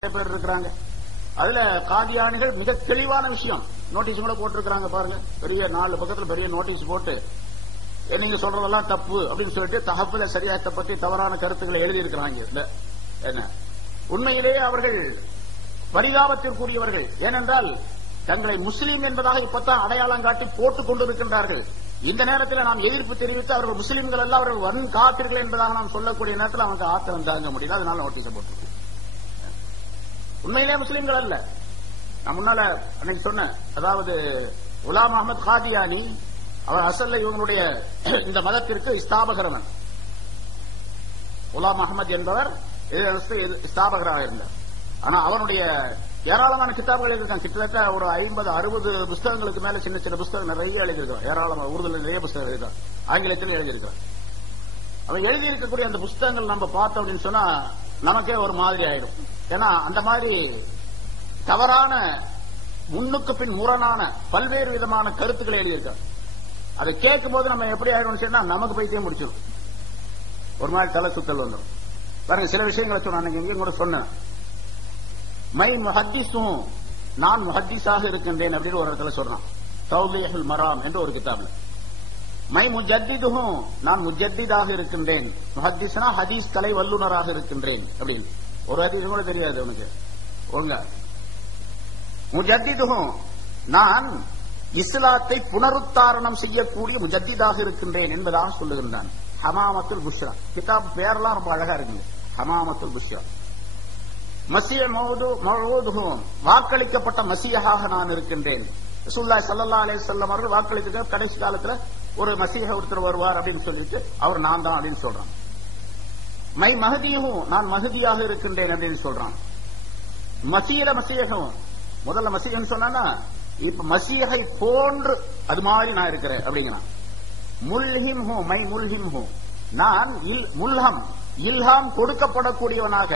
நிறைய பேர் இருக்கிறாங்க அதுல காதியானிகள் மிக தெளிவான விஷயம். நோட்டீஸ் கூட போட்டிருக்கிறாங்க பாருங்க. பெரிய நாலு பக்கத்தில் பெரிய நோட்டீஸ் போட்டு நீங்க சொல்றதெல்லாம் தப்பு அப்படின்னு சொல்லிட்டு தகப்புல சரியாத்த பத்தி தவறான கருத்துக்களை எழுதியிருக்கிறாங்க இதுல. என்ன? உண்மையிலேயே அவர்கள் பரிதாபத்திற்குரியவர்கள். ஏனென்றால் தங்களை முஸ்லீம் என்பதாக இப்பத்தான் அடையாளம் காட்டி போட்டுக் கொண்டிருக்கின்றார்கள். இந்த நேரத்தில் நாம் எதிர்ப்பு தெரிவித்து அவர்கள் முஸ்லீம்கள் எல்லாம் அவர்கள் வன் காப்பீர்கள் என்பதாக நாம் சொல்லக்கூடிய நேரத்தில் அவனுக்கு ஆத்திரம் தாங்க முடியல. அதனால நோட்டீஸ் போட்டிருக்கோம். உண்மையிலே முஸ்லீம்கள் அல்ல. நான் முன்னால அன்னைக்கு சொன்னேன். அதாவது உலாம் அகமது காதியானி அவர் அசல்ல இவங்களுடைய இந்த மதத்திற்கு ஸ்தாபகரவன். உலாம் அகமது என்பவர் ஸ்தாபகராக இருந்தார். ஆனா அவனுடைய ஏராளமான கிதாபுகள் இருக்கான் கிட்டத்தட்ட ஒரு ஐம்பது அறுபது புஸ்தகங்களுக்கு மேல சின்ன சின்ன புஸ்தகம் நிறைய எழுதியிருக்கான் ஏராளமான உறுதியில் நிறைய புஸ்தகம் எழுதியிருக்கான் ஆங்கிலத்திலும் எழுதியிருக்கான் அவன் எழுதியிருக்கக்கூடிய அந்த புஸ்தகங்கள் நம்ம பார்த்தோம் அப்படின்னு சொன்னா நமக்கே ஒரு மாதிரி ஆயிடும். ஏன்னா அந்த மாதிரி தவறான முன்னுக்கு பின் முரணான பல்வேறு விதமான கருத்துக்களை எழுதியிருக்காங்க அதை கேட்கும் போது நம்ம எப்படி ஆயிடும் சொன்னா நமக்கு பைத்தியம் முடிச்சிடும் ஒரு மாதிரி தலை சுத்தல் வந்துடும் பாருங்க சில விஷயங்களை சொன்னா இங்கேயும் கூட சொன்னேன். மை முஹத்திஸும் நான் முஹத்திஸாக இருக்கின்றேன் அப்படின்னு ஒரு இடத்துல சொன்னான். தௌலியஹுல் மராம் என்று ஒரு கிதாப்ல. மை முஜத்திதுகும் நான் முஜத்திதாக இருக்கின்றேன். முஹத்திஸ்னா ஹதீஸ் கலை வல்லுனராக இருக்கின்றேன். அப்படின்னு. ஒரு ஹதீஸ் கூட தெரியாது உனக்கு. ஒழுங்க. முஜத்திதுகும் நான் இஸ்லாத்தை புனருத்தாரணம் செய்யக்கூடிய முஜத்திதாக இருக்கின்றேன் என்பதாக சொல்லுகின்றான். ஹமாமத்துல் புஷ்ரா. கிதாப் பேரெல்லாம் ரொம்ப அழகா இருக்கு ஹமாமத்துல் புஷ்ரா. மசிய மௌதுகும் வாக்களிக்கப்பட்ட மசியகாக நான் இருக்கின்றேன். சுல்லா சல்லா அலே செல்லம் அவர்கள் வாக்களித்திருக்க கடைசி காலத்துல ஒரு மசீக ஒருத்தர் வருவார் அப்படின்னு சொல்லிட்டு அவர் நான் தான் அப்படின்னு சொல்றான். மை மகதியும் நான் மகதியாக இருக்கின்றேன் அப்படின்னு சொல்றான். மசீர மசீகம் முதல்ல மசீகன்னு சொன்னா இப்ப மசீகை போன்று அது மாதிரி நான் இருக்கிறேன் அப்படிங்கிறான். முல்ஹிம் ஹூ மை முல்ஹிம் ஹூ நான் இல் முல்ஹம் இல்ஹாம் கொடுக்கப்படக்கூடியவனாக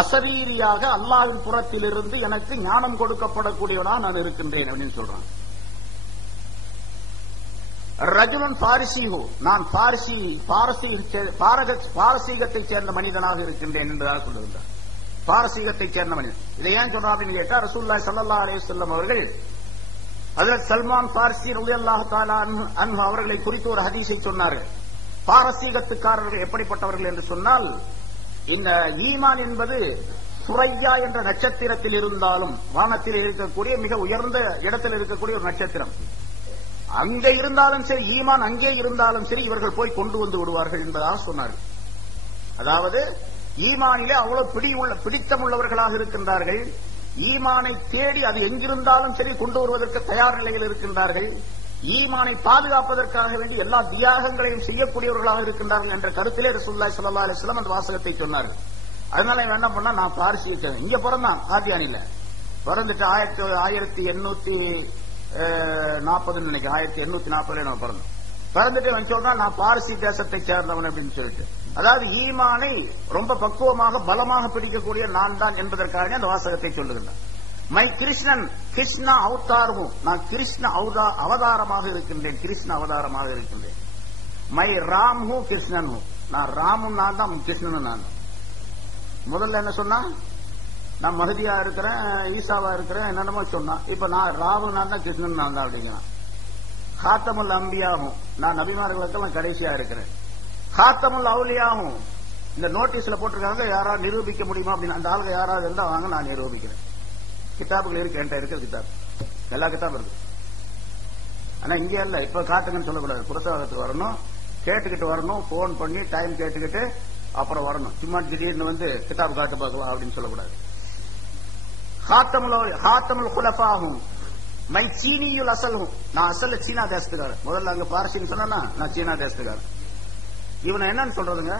அசரீரியாக அல்லாவின் புறத்திலிருந்து எனக்கு ஞானம் கொடுக்கப்படக்கூடியவனா நான் இருக்கின்றேன் அப்படின்னு சொல்றான். ரஜுலன் பாரிசிஹு நான் பாரசி பாரசி பாரசீகத்தை சேர்ந்த மனிதனாக இருக்கின்றேன் என்று சொல்லுகின்றார் பாரசீகத்தை சேர்ந்த மனிதன். இதை ஏன் சொல்றா அப்படின்னு கேட்டா ரசூல்லாய் சல்லா அலே சொல்லம் அவர்கள் அதில் சல்மான் பாரசி ரலி அவர்களை குறித்து ஒரு ஹதீஸை சொன்னார்கள். பாரசீகத்துக்காரர்கள் எப்படிப்பட்டவர்கள் என்று சொன்னால் இந்த ஈமான் என்பது சுரையா என்ற நட்சத்திரத்தில் இருந்தாலும் வானத்தில் இருக்கக்கூடிய மிக உயர்ந்த இடத்தில் இருக்கக்கூடிய ஒரு நட்சத்திரம். அங்கே இருந்தாலும் சரி ஈமான் அங்கே இருந்தாலும் சரி இவர்கள் போய் கொண்டு வந்து விடுவார்கள் என்பதாக சொன்னார்கள். அதாவது ஈமானிலே அவ்வளவு பிடி உள்ள பிடித்தம் உள்ளவர்களாக இருக்கின்றார்கள். ஈமானை தேடி அது எங்கிருந்தாலும் சரி கொண்டு வருவதற்கு தயார் நிலையில் இருக்கின்றார்கள். ஈமானை பாதுகாப்பதற்காக வேண்டி எல்லா தியாகங்களையும் செய்யக்கூடியவர்களாக இருக்கின்றார்கள் என்ற கருத்திலே ரசூல்லாய் சல்லா அலிஸ்லாம் அந்த வாசகத்தை சொன்னார்கள். அதனால இவன் என்ன பண்ணா நான் பாரசீக இங்க பிறந்தான் காத்தியானில பிறந்துட்டு ஆயிரத்தி ஆயிரத்தி எண்ணூத்தி நாற்பதுன்னு நினைக்கிறேன். ஆயிரத்தி எண்ணூத்தி நாற்பதுல நான் பிறந்தேன் பிறந்துட்டு அவன் சொல்றான் நான் பாரசி தேசத்தை சேர்ந்தவன் அப்படின்னு சொல்லிட்டு. அதாவது ஈமானை ரொம்ப பக்குவமாக பலமாக பிடிக்கக்கூடிய நான் தான் என்பதற்காக அந்த வாசகத்தை சொல்லுகின்றான். மை கிருஷ்ணன் கிருஷ்ண அவதாரமும் நான் கிருஷ்ண அவதாரமாக இருக்கின்றேன் கிருஷ்ண அவதாரமாக இருக்கின்றேன். மை ராம் ஹூ கிருஷ்ணன் ஹூ. நான் ராமும் நான் தான் கிருஷ்ணனும் நான் முதல்ல என்ன சொன்னா நான் மகதியா இருக்கிறேன் ஈசாவா இருக்கிறேன் என்னென்னமோ சொன்னான். இப்ப நான் ராமு நான் தான் கிருஷ்ணன் நான் தான் அப்படிங்கிறான். ஹாத்தமுல் அம்பியாகும் நான் நபிமார்களுக்கெல்லாம் கடைசியா இருக்கிறேன். ஹாத்தமுல் அவுலியாகும் இந்த நோட்டீஸ்ல போட்டிருக்காங்க யாராவது நிரூபிக்க முடியுமா அப்படின்னு அந்த ஆளுங்க யாராவது இருந்தா வாங்க நான் நிரூபிக்கிறேன். கிதாபுகள் இருக்கு என்கிட்ட இருக்கிற கிதாப். எல்லா கிதாபும் இருக்கு. ஆனா இங்க இல்ல இப்ப காட்டுங்கன்னு சொல்லக்கூடாது. புரசாதத்துக்கு வரணும் கேட்டுக்கிட்டு வரணும் போன் பண்ணி டைம் கேட்டுக்கிட்டு அப்புறம் வரணும். சும்மா திடீர்னு வந்து கிதாப் காட்டு பார்க்கலாம் அப்படின்னு சொல்லக்கூடாது. ஹாத்தமுல் ஹாத்தமுல் குலஃபாகும் மை சீனியுல் அசலும் நான் அசல்ல சீனா தேசத்துக்காரன் முதல்ல அங்க பாரசின்னு சொன்னா நான் சீனா தேசத்துக்காரன் இவனை என்னன்னு சொல்றதுங்க?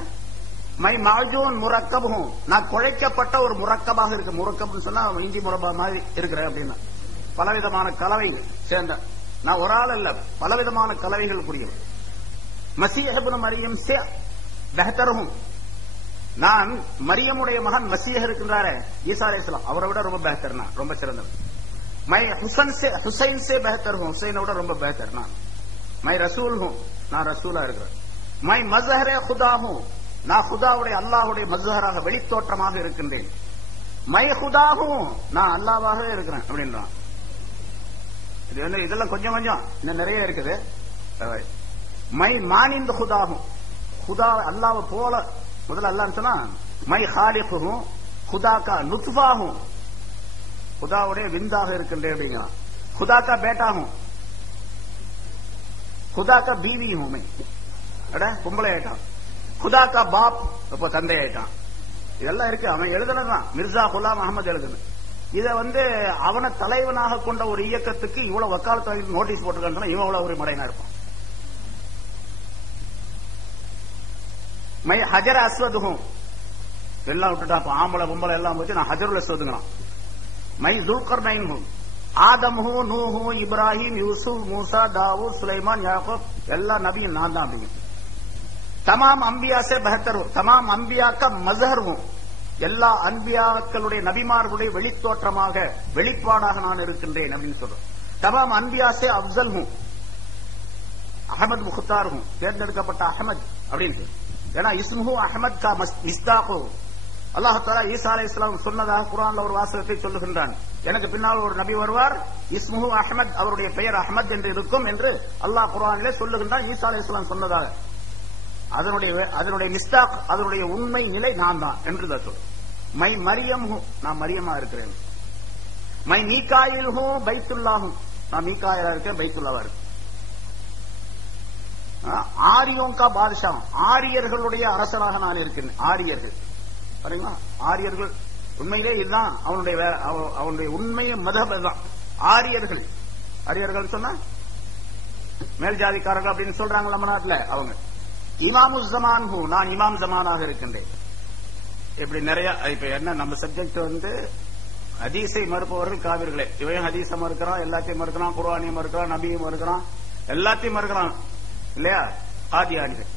மை மாஜூன் முரக்கபும் நான் குழைக்கப்பட்ட ஒரு முரக்கபாக இருக்கு முரக்கப்னு சொன்னா இஞ்சி முரபா மாதிரி இருக்கிறேன் அப்படின்னா பலவிதமான கலவைகள் சேர்ந்த நான் ஒரு ஆள் இல்ல பலவிதமான கலவைகள் கூடியவர் மசீஹபுன மரியம் சே பெஹத்தரும் நான் மரியமுடைய மகன் மசீஹ் இருக்கின்றாரே ஈசா அலி இஸ்லாம் அவரை விட ரொம்ப பெஹத்தர் நான் ரொம்ப சிறந்தவர் மை ஹுசன் சே ஹுசைன் சே பெஹத்தர் ஹூ ஹுசைனை விட ரொம்ப பெஹத்தர் நான். மை ரசூல் ஹூ நான் ரசூலா இருக்கிறேன். மை மசஹரே ஹுதா ஹூ நான் ஹுதாவுடைய அல்லாஹுடைய மசஹராக வெளித்தோற்றமாக இருக்கின்றேன். மை ஹுதாகும் நான் அல்லாவாகவே இருக்கிறேன் அப்படின்றான். இது வந்து இதெல்லாம் கொஞ்சம் கொஞ்சம். இன்னும் நிறைய இருக்குது. மை மானிந்த ஹுதாகும் ஹுதா அல்லாவை போல முதல்ல அல்லான்னு சொன்னா மை ஹாலிஃபுகும் ஹுதாக்கா நுத்ஃபாகும் ஹுதாவுடைய விந்தாக இருக்கின்றேன் அப்படிங்கிறான். ஹுதாக்கா பேட்டாகும். ஹுதாக்கா பீவி ஹூ அட பொம்பளை ஆயிட்டான் ஹுதாக்கா பாப் இப்போ தந்தை ஆயிட்டான் இதெல்லாம் இருக்கு. அவன் எழுதுனதான் மிர்சா குலாம் அகமது எழுதுன. இத வந்து அவனை தலைவனாக கொண்ட ஒரு இயக்கத்துக்கு இவ்வளவு வக்காலத்து நோட்டீஸ் போட்டிருக்கான்னு இவன் அவ்வளவு ஒரு மடையனா இருப்பான். மை ஹஜர அஸ்வதுகும் எல்லாம் விட்டுட்டா ஆம்பளை பொம்பளை எல்லாம் போச்சு நான் ஹஜருல அஸ்வதுங்களாம். மை ஜூக்கர் ஹூ ஆதம்ஹு நூஹு இப்ராஹிம் யூசுப் மூசா தாவூ சுலைமான் யாக்கூப் எல்லா நபியும் நான் தான் அப்படிங்க தமாம் அம்பியாசே சே தமாம் அம்பியாக்க மசஹர் எல்லா அன்பியாக்களுடைய நபிமார்களுடைய வெளித்தோற்றமாக வெளிப்பாடாக நான் இருக்கின்றேன் அப்படின்னு சொல்றோம். தமாம் அன்பியாசே சே அப்சல் அகமது முகத்தார் தேர்ந்தெடுக்கப்பட்ட அகமது அப்படின்னு ஏன்னா இஸ்முஹு அஹமத் கா மிஸ்தாகு. அல்லாஹ் தாலா ஈசா அலை இஸ்லாம் சொன்னதாக குரான்ல ஒரு வாசகத்தை சொல்லுகின்றான். எனக்கு பின்னால் ஒரு நபி வருவார். இஸ்முஹு அஹமத் அவருடைய பெயர் அஹமத் என்று இருக்கும் என்று அல்லாஹ் குரானிலே சொல்லுகின்றான் ஈசா அலை இஸ்லாம் சொன்னதாக. அதனுடைய அதனுடைய மிஸ்தாக் அதனுடைய உண்மை நிலை நான் தான் என்று தான் சொல்லும் மை மரியம் நான் மரியமா இருக்கிறேன். மை மீகாயில் ஹூ பைத்துல்லாஹும் நான் மீகாயிலா இருக்கேன் பைத்துல்லாவா இருக்கேன். ஆரியோம் பாதுஷா ஆரியர்களுடைய அரசனாக நான் இருக்கிறேன். ஆரியர்கள். பாருங்களா ஆரியர்கள் உண்மையிலே இதுதான். அவனுடைய அவனுடைய உண்மைய மதம் தான் ஆரியர்கள். ஆரியர்கள் சொன்னா மேல் ஜாதிக்காரர்கள் அப்படின்னு சொல்றாங்க நம்ம நாட்டில்? அவங்க. இமாமு ஜமான் ஹூ நான் இமாம் ஜமானாக இருக்கின்றேன். இப்படி நிறைய இப்ப என்ன நம்ம சப்ஜெக்ட் வந்து ஹதீஸை மறுப்பவர்கள் காவிர்களே. இவன் ஹதீஸை மறுக்கிறான் எல்லாத்தையும் மறுக்கிறான் குர்ஆனையும் மறுக்கிறான் நபியும் மறுக்கிறான் எல்லாத்தையும் மறுக்கிறான். இல்லையா ஆதியானிகள்